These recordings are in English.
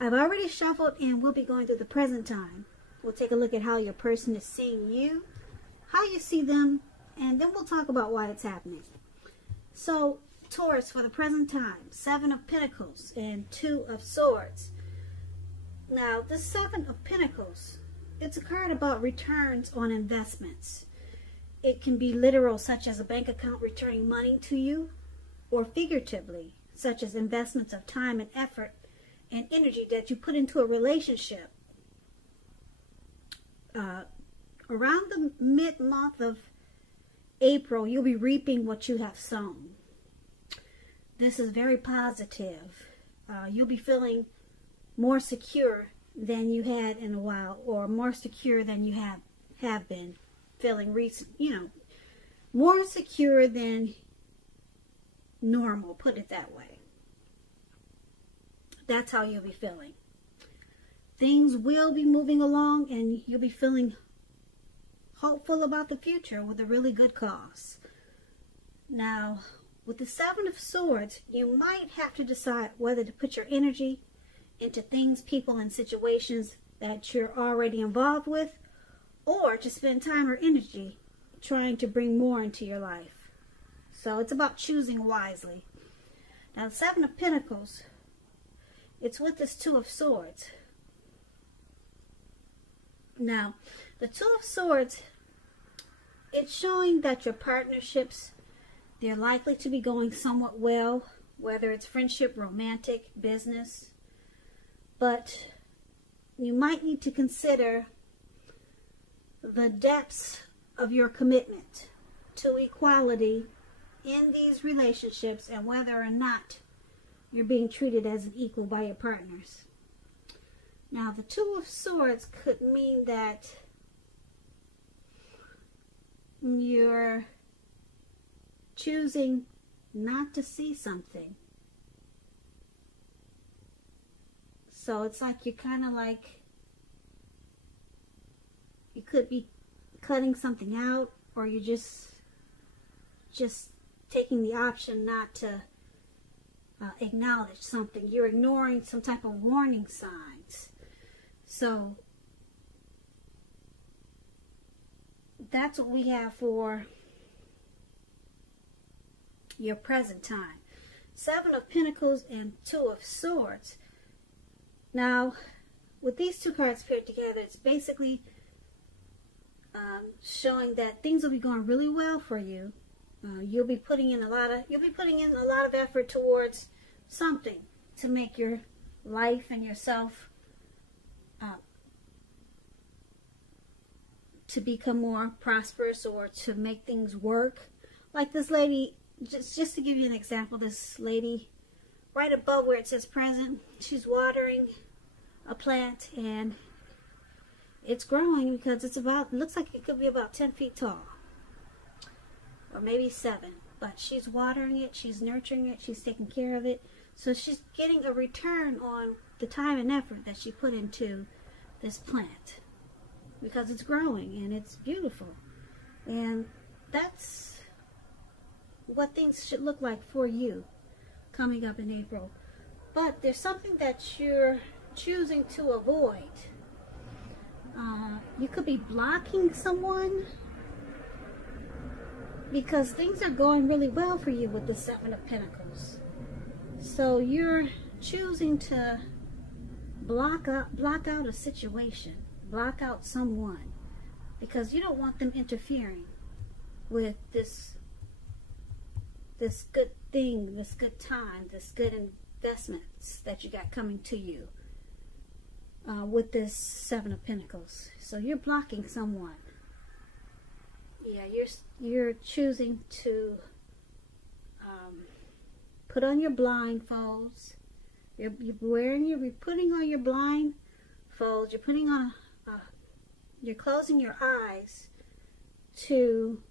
I've already shuffled and we'll be going through the present time. We'll take a look at how your person is seeing you, how you see them, and then we'll talk about why it's happening. So, Taurus, for the present time, 7 of Pentacles and 2 of Swords. Now, the 7 of Pentacles, it's a card about returns on investments. It can be literal, such as a bank account returning money to you, or figuratively, such as investments of time and effort and energy that you put into a relationship. Around the mid-month of April, you'll be reaping what you have sown. This is very positive. You'll be feeling more secure than you had in a while, or more secure than you have been feeling recent, more secure than normal, put it that way. That's how you'll be feeling. Things will be moving along and you'll be feeling hopeful about the future with a really good cause. Now, with the 7 of Swords, you might have to decide whether to put your energy into things, people, and situations that you're already involved with, or to spend time or energy trying to bring more into your life. So it's about choosing wisely. Now, the 7 of Pentacles, it's with this 2 of Swords. Now, the 2 of Swords, it's showing that your partnerships, they're likely to be going somewhat well, whether it's friendship, romantic, business. But you might need to consider the depths of your commitment to equality in these relationships and whether or not you're being treated as an equal by your partners. Now, the 2 of Swords could mean that you're choosing not to see something. So it's like you're kind of like, you could be cutting something out, or you're just taking the option not to acknowledge something. You're ignoring some type of warning signs. So that's what we have for your present time. 7 of Pentacles and 2 of Swords. Now, with these 2 cards paired together, it's basically showing that things will be going really well for you. You'll be putting in a lot of effort towards something to make your life and yourself to become more prosperous, or to make things work. Like this lady, just to give you an example, this lady right above where it says present, she's watering a plant and it's growing because it looks like it could be about 10 feet tall, or maybe 7, but she's watering it, she's nurturing it, she's taking care of it. So she's getting a return on the time and effort that she put into this plant, because it's growing and it's beautiful. And that's what things should look like for you coming up in April. But there's something that you're choosing to avoid. You could be blocking someone because things are going really well for you with the 7 of Pentacles. So you're choosing to block out a situation, block out someone, because you don't want them interfering with this good thing, this good time, this good investments that you got coming to you with this 7 of Pentacles. So you're blocking someone. Yeah, you're choosing to put on your blindfolds. You're putting on your blindfolds. You're putting on you're closing your eyes to,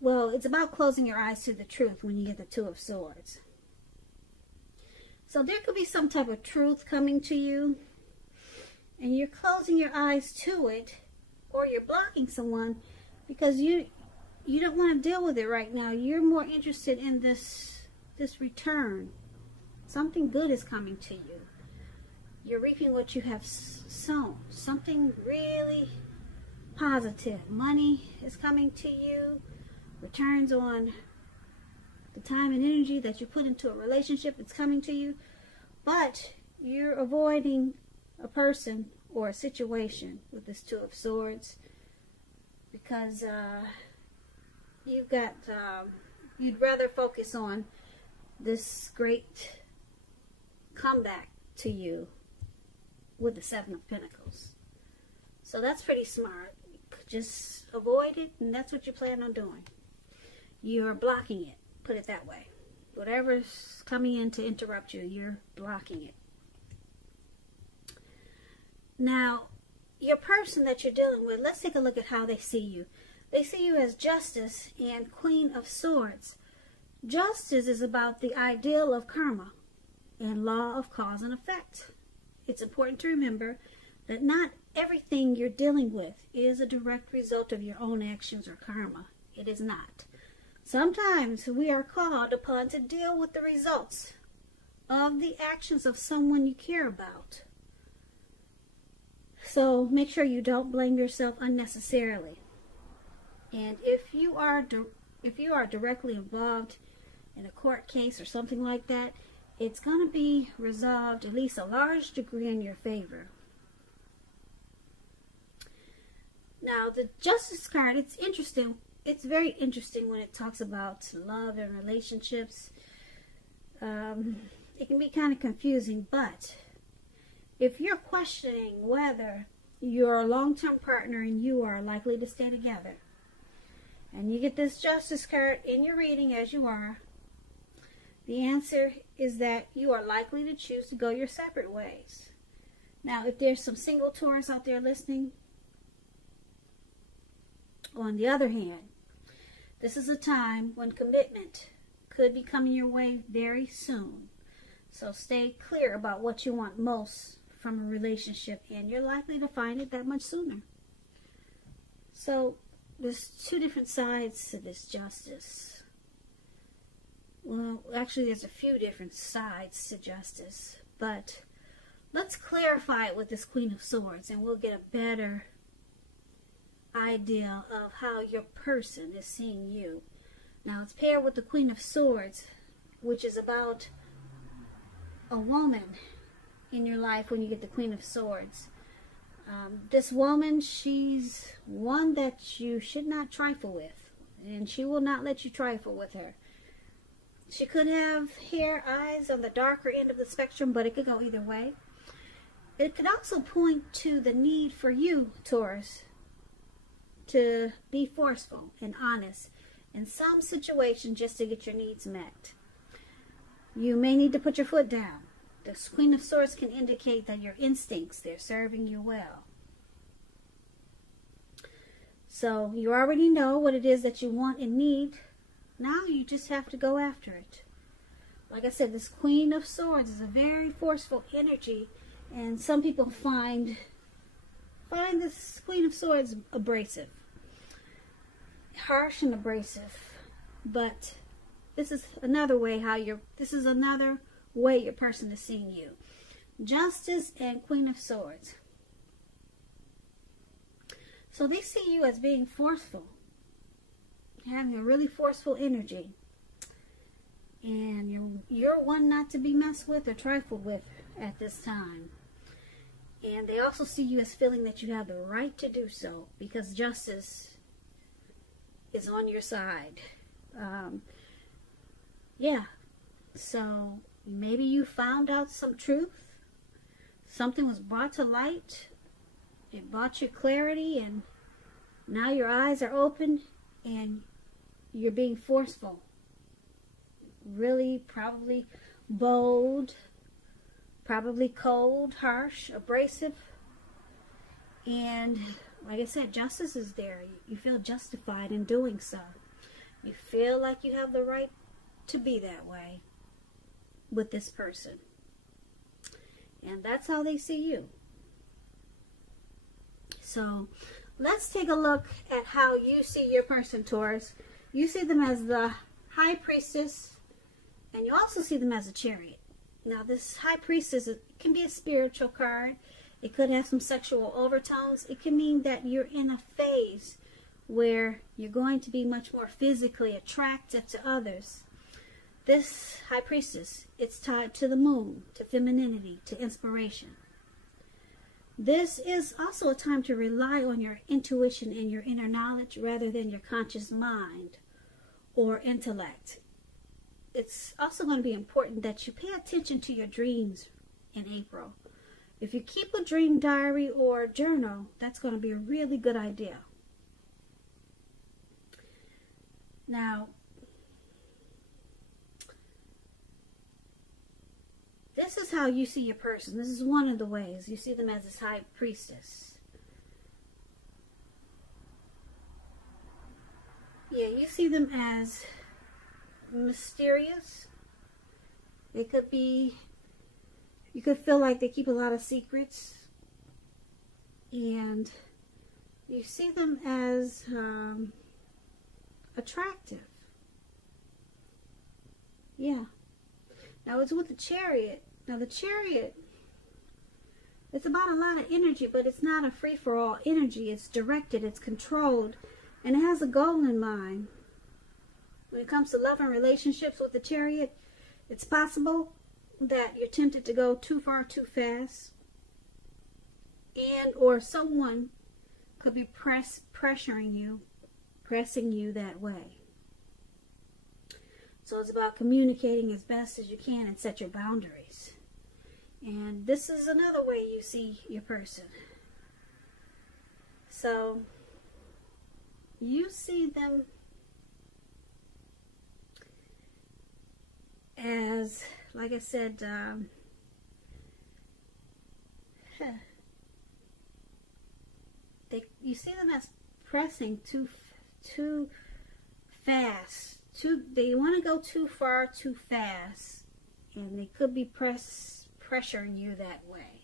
well, it's about closing your eyes to the truth when you get the 2 of Swords. So there could be some type of truth coming to you, and you're closing your eyes to it, or you're blocking someone because you don't want to deal with it right now. You're more interested in this this return. Something good is coming to you. You're reaping what you have sown. Something really positive. Money is coming to you. Returns on the time and energy that you put into a relationship, it's coming to you. But you're avoiding a person or a situation with this Two of Swords because you'd rather focus on this great comeback to you with the Seven of Pentacles. So that's pretty smart. Just avoid it, and that's what you plan on doing. You're blocking it, put it that way. Whatever's coming in to interrupt you, you're blocking it. Now, your person that you're dealing with, let's take a look at how they see you. They see you as Justice and Queen of Swords. Justice is about the ideal of karma and law of cause and effect. It's important to remember that not everything you're dealing with is a direct result of your own actions or karma. It is not. Sometimes we are called upon to deal with the results of the actions of someone you care about. So make sure you don't blame yourself unnecessarily. And if you are directly involved in a court case or something like that, it's going to be resolved at least a large degree in your favor. Now, the Justice card, it's interesting. It's very interesting when it talks about love and relationships. It can be kind of confusing, but if you're questioning whether your long-term partner and you are likely to stay together, and you get this Justice card in your reading as you are, the answer is that you are likely to choose to go your separate ways. Now, if there's some single Taurus out there listening, on the other hand, this is a time when commitment could be coming your way very soon. So stay clear about what you want most from a relationship, and you're likely to find it that much sooner. So there's two different sides to this Justice. Well, actually there's a few different sides to Justice, but let's clarify it with this Queen of Swords, and we'll get a better idea of how your person is seeing you. Now, it's paired with the Queen of Swords, which is about a woman in your life when you get the Queen of Swords. This woman, she's one that you should not trifle with, and she will not let you trifle with her. She could have hair, eyes on the darker end of the spectrum, but it could go either way. It could also point to the need for you, Taurus, to be forceful and honest in some situation just to get your needs met. You may need to put your foot down. The Queen of Swords can indicate that your instincts, they're serving you well. So you already know what it is that you want and need. Now you just have to go after it. Like I said, this Queen of Swords is a very forceful energy, and some people find this Queen of Swords abrasive. Harsh and abrasive. But this is another way your person is seeing you. Justice and Queen of Swords. So they see you as being forceful, having a really forceful energy, and you're one not to be messed with or trifled with at this time. And they also see you as feeling that you have the right to do so because justice is on your side. Yeah, so maybe you found out some truth. Something was brought to light. It brought you clarity, and now your eyes are open and you're being forceful. Really, probably bold, probably cold, harsh, abrasive. And like I said, justice is there. You feel justified in doing so. You feel like you have the right to be that way with this person. And that's how they see you. So let's take a look at how you see your person, Taurus. You see them as the High Priestess And you also see them as a chariot. Now, this High Priestess, it can be a spiritual card. It could have some sexual overtones. It can mean that you're in a phase where you're going to be much more physically attractive to others. This High Priestess, it's tied to the moon, to femininity, to inspiration. This is also a time to rely on your intuition and your inner knowledge rather than your conscious mind or intellect. It's also going to be important that you pay attention to your dreams in April. If you keep a dream diary or journal, that's going to be a really good idea. Now, this is how you see your person. This is one of the ways you see them as this High Priestess. Yeah, you see them as mysterious. They could be, you could feel like they keep a lot of secrets. And you see them as attractive. Yeah. Now it's with the Chariot. Now the Chariot, it's about a lot of energy, but it's not a free-for-all energy. It's directed, it's controlled, and it has a goal in mind. When it comes to love and relationships with the Chariot, it's possible that you're tempted to go too far too fast, and or someone could be pressing you that way. So it's about communicating as best as you can and set your boundaries. And this is another way you see your person. So you see them as, like I said, you see them as pressing too fast. They want to go too far too fast, and they could be pressuring you that way.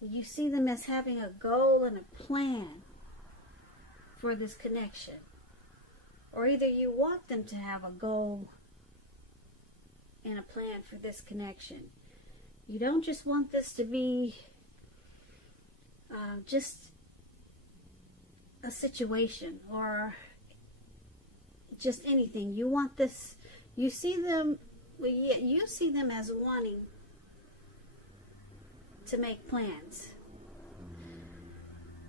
You see them as having a goal and a plan for this connection, or either you want them to have a goal and a plan for this connection. You don't just want this to be just a situation or just anything. You want this, you see them, well, yeah, you see them as wanting to make plans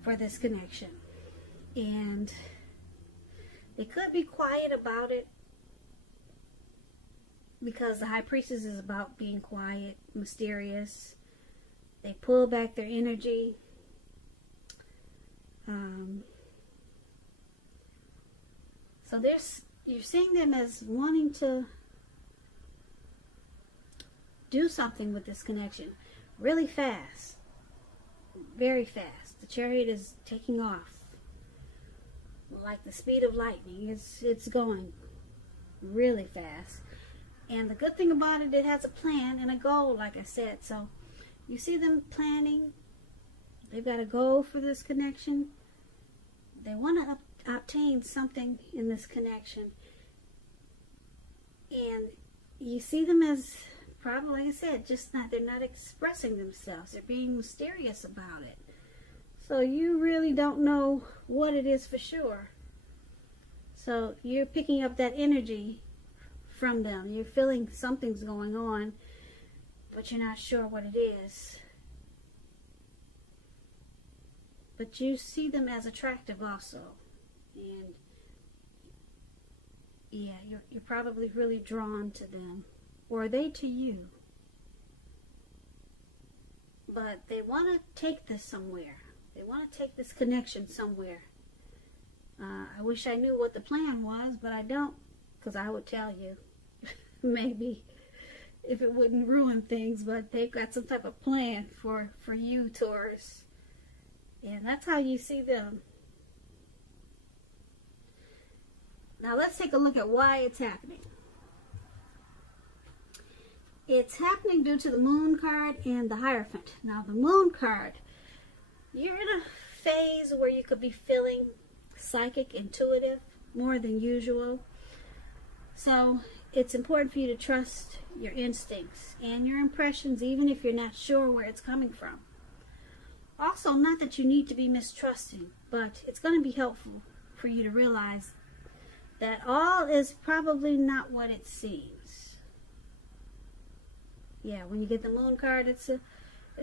for this connection. And they could be quiet about it, because the High Priestess is about being quiet, mysterious. They pull back their energy. So you're seeing them as wanting to do something with this connection really fast, very fast. The Chariot is taking off like the speed of lightning. It's going really fast. And the good thing about it, it has a plan and a goal, like I said. So you see them planning. They've got a goal for this connection. They want to obtain something in this connection. And you see them as, probably, like I said, they're not expressing themselves. They're being mysterious about it. So you really don't know what it is for sure. So you're picking up that energy from them. You're feeling something's going on, but you're not sure what it is. But you see them as attractive also. And yeah, you're probably really drawn to them. Or are they to you? But they want to take this somewhere. They want to take this connection somewhere. I wish I knew what the plan was, but I don't, because I would tell you. Maybe if it wouldn't ruin things, but they've got some type of plan for you, Taurus. And that's how you see them. Now let's take a look at why it's happening. It's happening due to the Moon card and the Hierophant. Now the Moon card, you're in a phase where you could be feeling psychic, intuitive, more than usual. So it's important for you to trust your instincts and your impressions, even if you're not sure where it's coming from. Also, not that you need to be mistrusting, but it's going to be helpful for you to realize that all is probably not what it seems. Yeah, when you get the Moon card, it's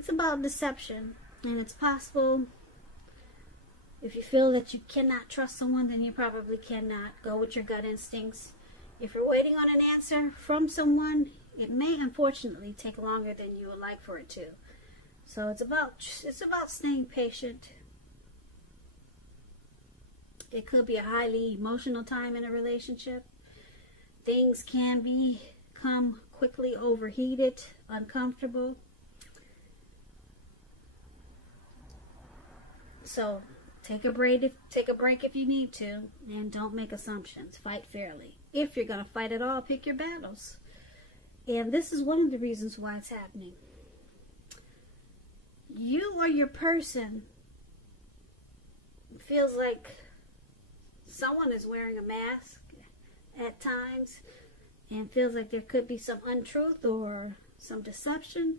about deception, and it's possible. If you feel that you cannot trust someone, then you probably cannot. Go with your gut instincts. If you're waiting on an answer from someone, it may unfortunately take longer than you would like for it to. So it's about staying patient. It could be a highly emotional time in a relationship. Things can become quickly overheated, uncomfortable. So take a break if you need to, and don't make assumptions. Fight fairly. If you're going to fight at all, pick your battles. And this is one of the reasons why it's happening. You or your person feels like someone is wearing a mask at times, and feels like there could be some untruth or some deception.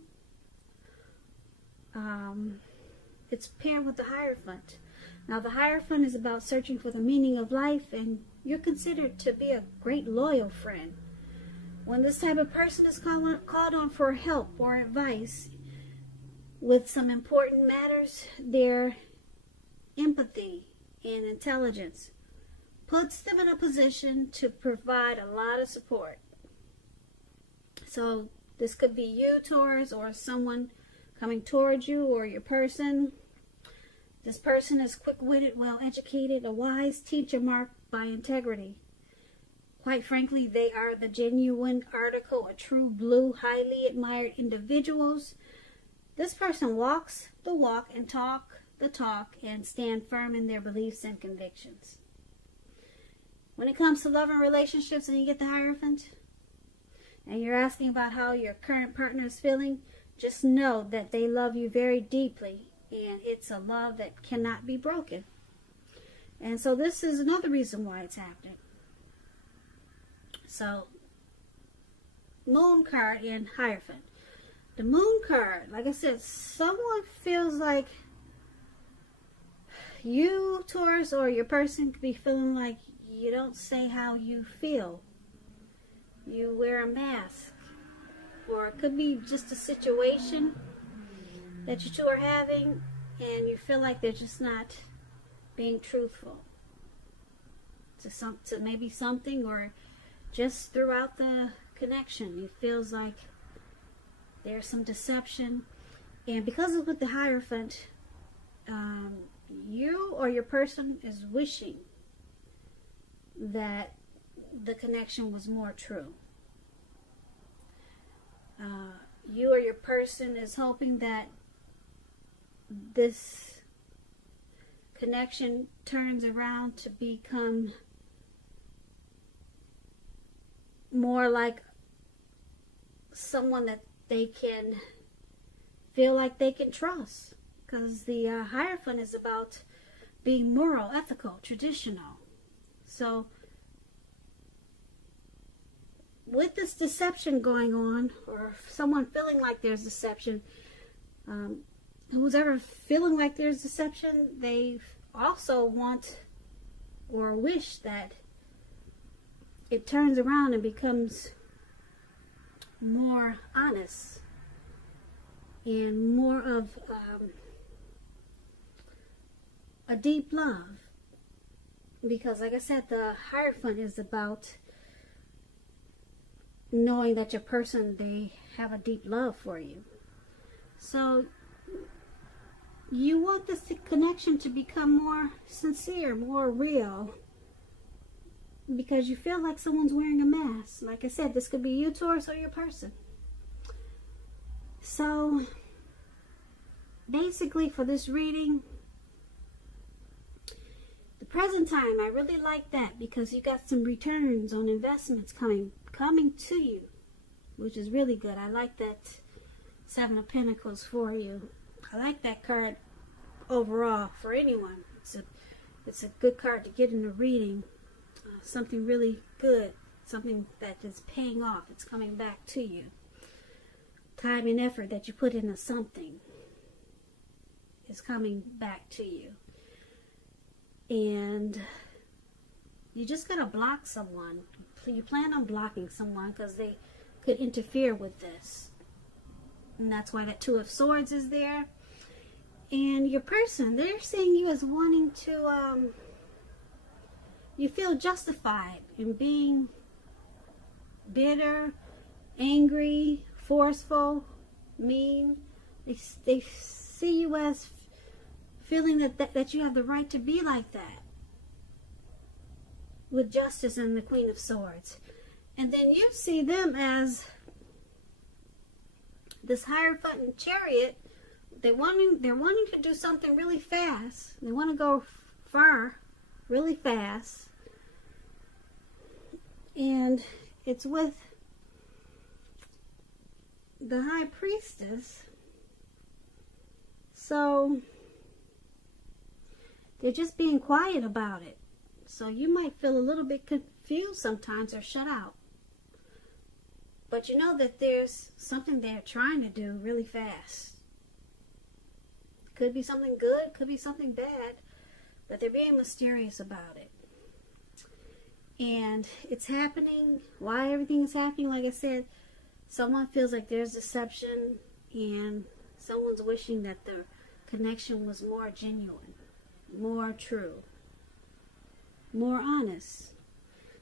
It's paired with the Hierophant. Now, the Hierophant is about searching for the meaning of life, and you're considered to be a great loyal friend. When this type of person is called on for help or advice with some important matters, their empathy and intelligence puts them in a position to provide a lot of support. So this could be you, Taurus, or someone coming towards you, or your person. This person is quick-witted, well-educated, a wise teacher marked by integrity. Quite frankly, they are the genuine article, a true blue, highly admired individuals. This person walks the walk and talk the talk and stand firm in their beliefs and convictions. When it comes to love and relationships and you get the Hierophant, and you're asking about how your current partner is feeling, just know that they love you very deeply, and it's a love that cannot be broken. And so this is another reason why it's happening. So, Moon card and Hierophant. The Moon card, like I said, someone feels like you, Taurus, or your person could be feeling like you don't say how you feel. You wear a mask. Or it could be just a situation that you two are having, and you feel like they're just not being truthful to maybe something, or just throughout the connection. It feels like there's some deception. And because it's with the Hierophant, you or your person is wishing that the connection was more true. You or your person is hoping that this connection turns around to become more like someone that they can feel like they can trust. Because the Hierophant is about being moral, ethical, traditional. So, with this deception going on, or someone feeling like there's deception, who's ever feeling like there's deception, they also want or wish that it turns around and becomes more honest and more of a deep love. Because like I said, the Hierophant is about knowing that your person, they have a deep love for you. So you want this connection to become more sincere, more real, because you feel like someone's wearing a mask. Like I said, this could be you, Taurus, or your person. So basically for this reading, the present time, I really like that, because you got some returns on investments coming to you, which is really good. I like that Seven of Pentacles for you. I like that card overall for anyone. It's a good card to get in a reading. Something really good something that is paying off. It's coming back to you. Time and effort that you put into something is coming back to you. And you just gotta block someone. You plan on blocking someone because they could interfere with this. And that's why that Two of Swords is there. And your person, they're seeing you as wanting to, you feel justified in being bitter, angry, forceful, mean. They see you as feeling that you have the right to be like that. With Justice and the Queen of Swords. And then you see them as this Hierophant Chariot. They're wanting to do something really fast. They want to go far really fast. And it's with the High Priestess. So they're just being quiet about it. So you might feel a little bit confused sometimes or shut out. But you know that there's something they're trying to do really fast. Could be something good, could be something bad, but they're being mysterious about it. And it's happening. Why everything's happening, like I said, someone feels like there's deception and someone's wishing that the connection was more genuine, more true, more honest.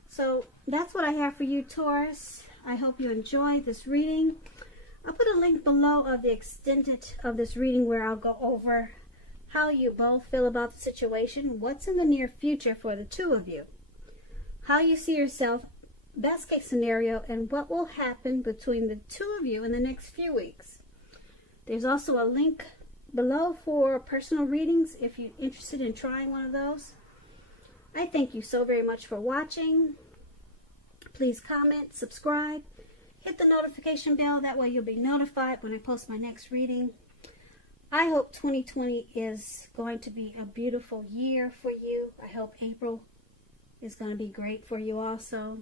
So that's what I have for you, Taurus. I hope you enjoyed this reading. I'll put a link below of the extended of this reading where I'll go over how you both feel about the situation, what's in the near future for the two of you, how you see yourself, best case scenario, and what will happen between the two of you in the next few weeks. There's also a link below for personal readings if you're interested in trying one of those. I thank you so very much for watching. Please comment, subscribe, hit the notification bell. That way you'll be notified when I post my next reading. I hope 2020 is going to be a beautiful year for you. I hope April is going to be great for you also.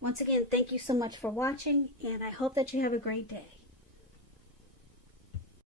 Once again, thank you so much for watching, and I hope that you have a great day.